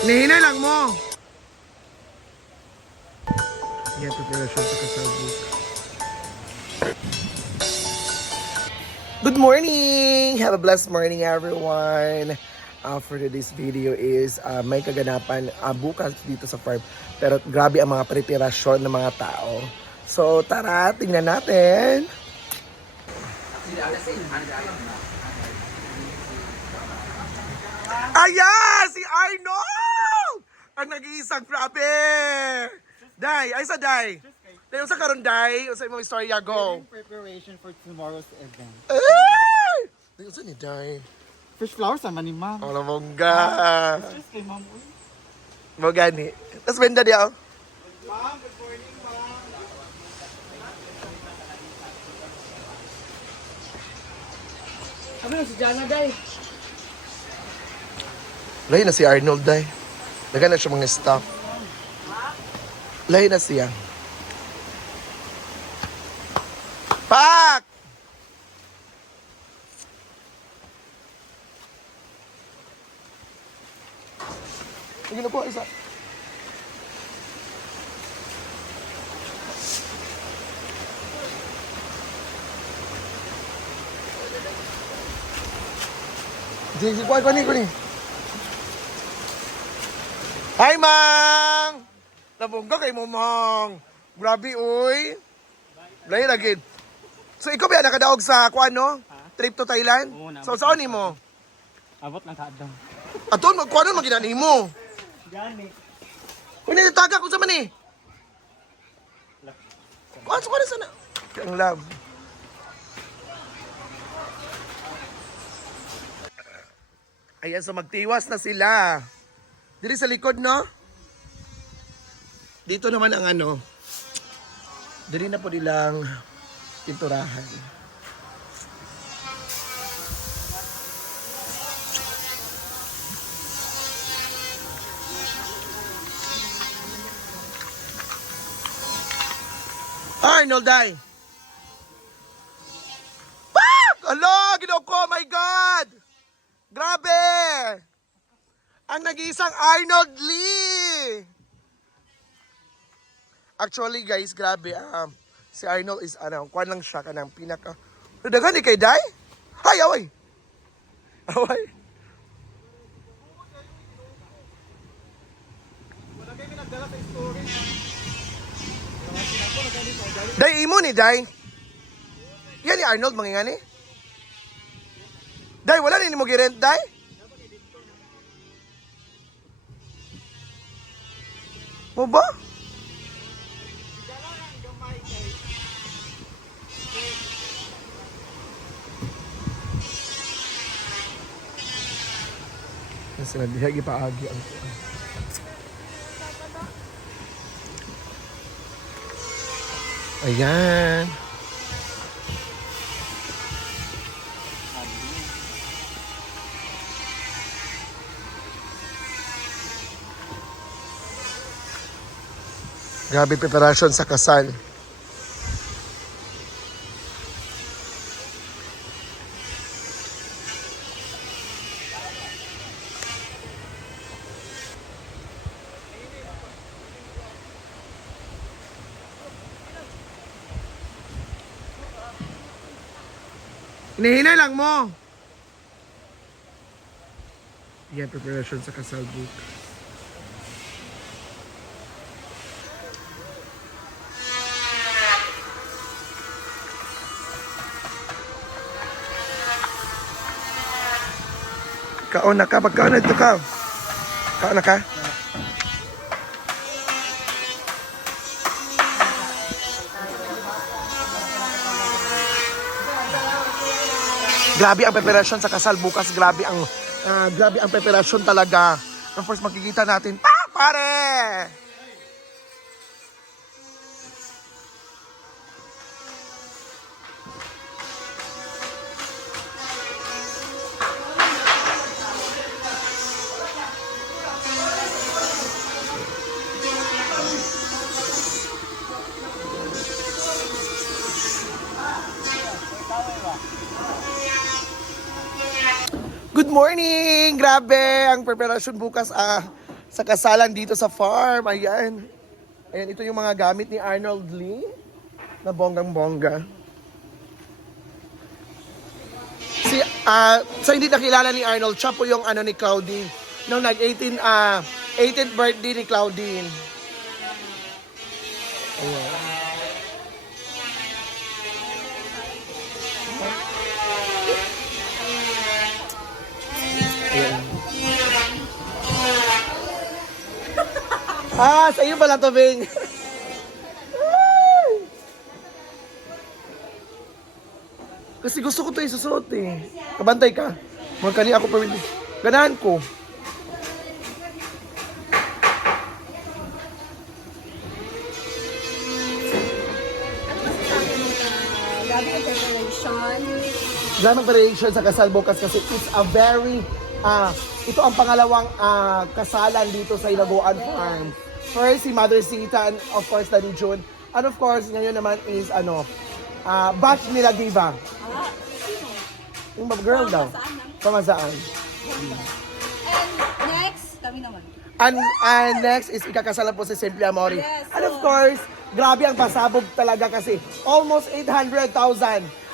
Nihinay lang mo. Yan, preparasyon sa kasal bukas. Good morning! Have a blessed morning, everyone! For today's video is may kaganapan bukas dito sa farm. Pero grabe ang mga preparasyon ng mga tao. So tara, tingnan natin! Ayan! Si Arnold! Ang nag-iisang grabe! Day! Ay sa Day! Day, sa karon Day? Sa imong istorya, go! Preparation for tomorrow's event. Ay! Day, sa ni Day? Fresh flowers naman ni ma'am. Ang lamongga! Just kay ma'am. Uy. Mo gani. Tapos benda diya, oh. Ma'am, good morning ma'am. Ano na si Jana, Day? Lahi na si Arnold, Day. Dagan na siya mga staff. Lahi na siya. Pak! Lagi na po, isa. Sige, kuha ko ni. Hi, Mang! Nabungga kay mo, Mang. Grabe, uy. Lahi lagi. So, ikaw ba nakadaog sa, kuha, no? Trip to Thailand? Oo, So, saan ni mo? Abot lang kaadang. Aton, kuha nun, maginani mo. Gani. Uy, nagtataga ko sa man eh. Kuha na sana. Ang love. Ayan, so magtiwas na sila. Dili sa likod, no? Dito naman ang ano. Dili na po nilang pinturahan. Arnold, ay! Pak! Ala, ginoko, oh my God! Grabe! Ang nag-iisang Arnold Lee! Actually, guys, grabe. Si Arnold is, kuwan lang siya ka ng pinaka... Dagan ni kay Day? Hay, away! Away! Wala kayo nagdala sa story. Day, imo ni Day? Yan ni Arnold, mangingani? Day, wala ni mo girent, Day? Mo ba? Sila dihagi paagi ang ayan. Grabe preparasyon sa kasal. Hinihinay lang mo. Yan, preparasyon sa kasal book. Kaon na ka, pagkaon na ito ka. Kaon na ka? Grabe ang preparasyon sa kasal bukas. Grabe ang preparasyon talaga. And first makikita natin, pare! Good morning! Grabe ang preparasyon bukas. sa kasalan dito sa farm. Ayan. Ayan, ito yung mga gamit ni Arnold Lee na bonggang-bongga. Sa hindi nakilala ni Arnold, siya po yung ni Claudine. Nung 18th birthday ni Claudine. Ayan. Ayan. Sa iyo pala to, Bing. Kasi gusto ko ito isusuot eh. Kabantay ka. Mga kani ako pa rin. Ganahan ko. Grabe ang preparation. Gano'ng variation sa kasal bukas kasi it's a very, ito ang pangalawang kasalan dito sa Ilagoan Farm. First, si Mother Sita and of course, Daddy June. And of course, ngayon naman is, batch nila Diva. Yung girl daw. Pamasaan. And next, kami naman. And next is ikakasalan po si Simply Amore. Yes, And of course, grabe ang pasabog talaga kasi almost 800,000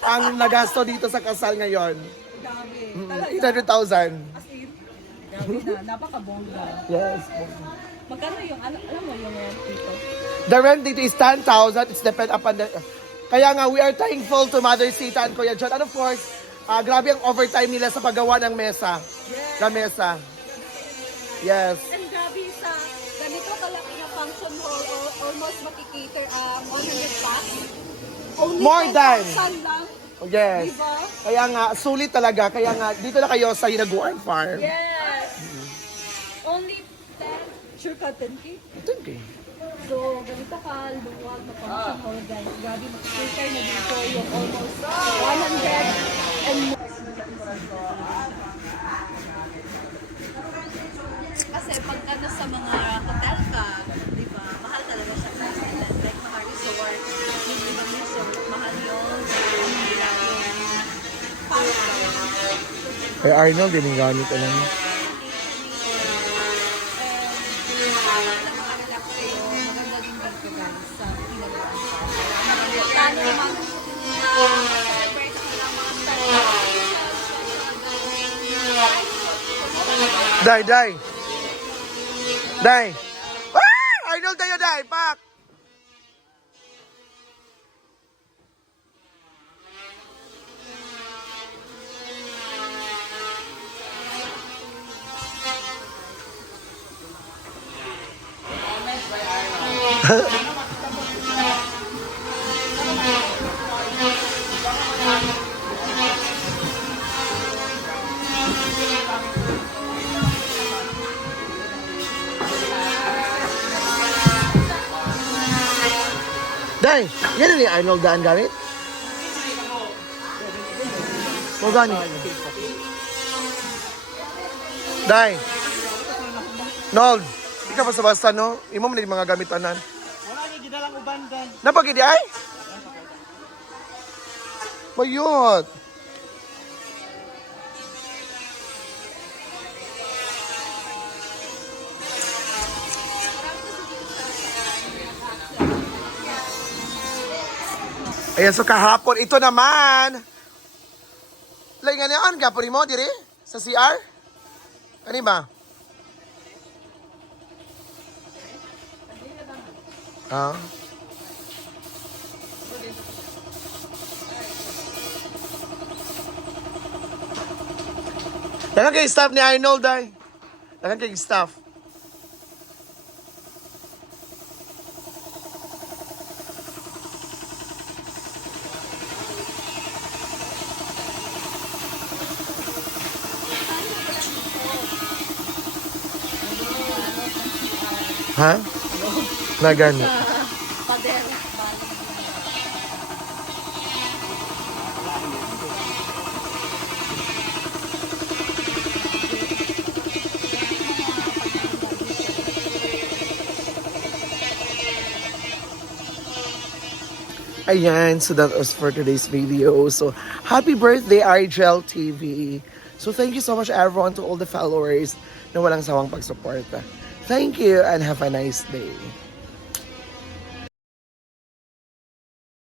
ang nagasto dito sa kasal ngayon. Grabe. 800,000. As in, grabe na. Napakabongga. Yes. Magkano yung, alam mo yung rent dito? The rent dito is 10,000. It's depend upon the... Kaya nga, we are thankful to Mother Sita and Kuya John. And of course, grabe ang overtime nila sa paggawa ng mesa. Yes. La mesa. Yes. And grabe sa ganito kalaki na function hall, almost makikater 100 packs. Only More than. 10,000 lang. Yes. Diba? Kaya nga, sulit talaga. Kaya nga, dito na kayo sa Hinaguan Farm. Yes. Only 10. Sure ka 10K? Okay. So, ganito ka luwag na function hall, guys. Grabe, makikater na dito yung almost 100 and kasi pag sa mga hotel ka, di ba, mahal talaga siya price nila. Like mga resort, yung ibang resort, mahal yun. Kay Arnold, din yung gamit alam mo. Maganda din dito guys sa Pinagawa. Plano naman celebrate ng mga Day, day. Day. Arnold tayo, day. Pak. Day, yan ni Arnold daan gamit? O gani? Day. Nold, hindi ka basta-basta, no? Imo mo na yung mga gamitanan. Wala niya ginalang ubandan. Napagidi ay? Bayot. Ayan, so kahapon, ito naman. Lain nga niyan, gapon mo, diri? Sa CR? Ano ba? Ah. Dagan kay staff ni Arnold ay. Dagan kay staff. Ha? Na gani. pader. Ayan, so that was for today's video. So, happy birthday, Argel TV. So thank you so much everyone, to all the followers na walang sawang pagsuporta. Thank you and have a nice day.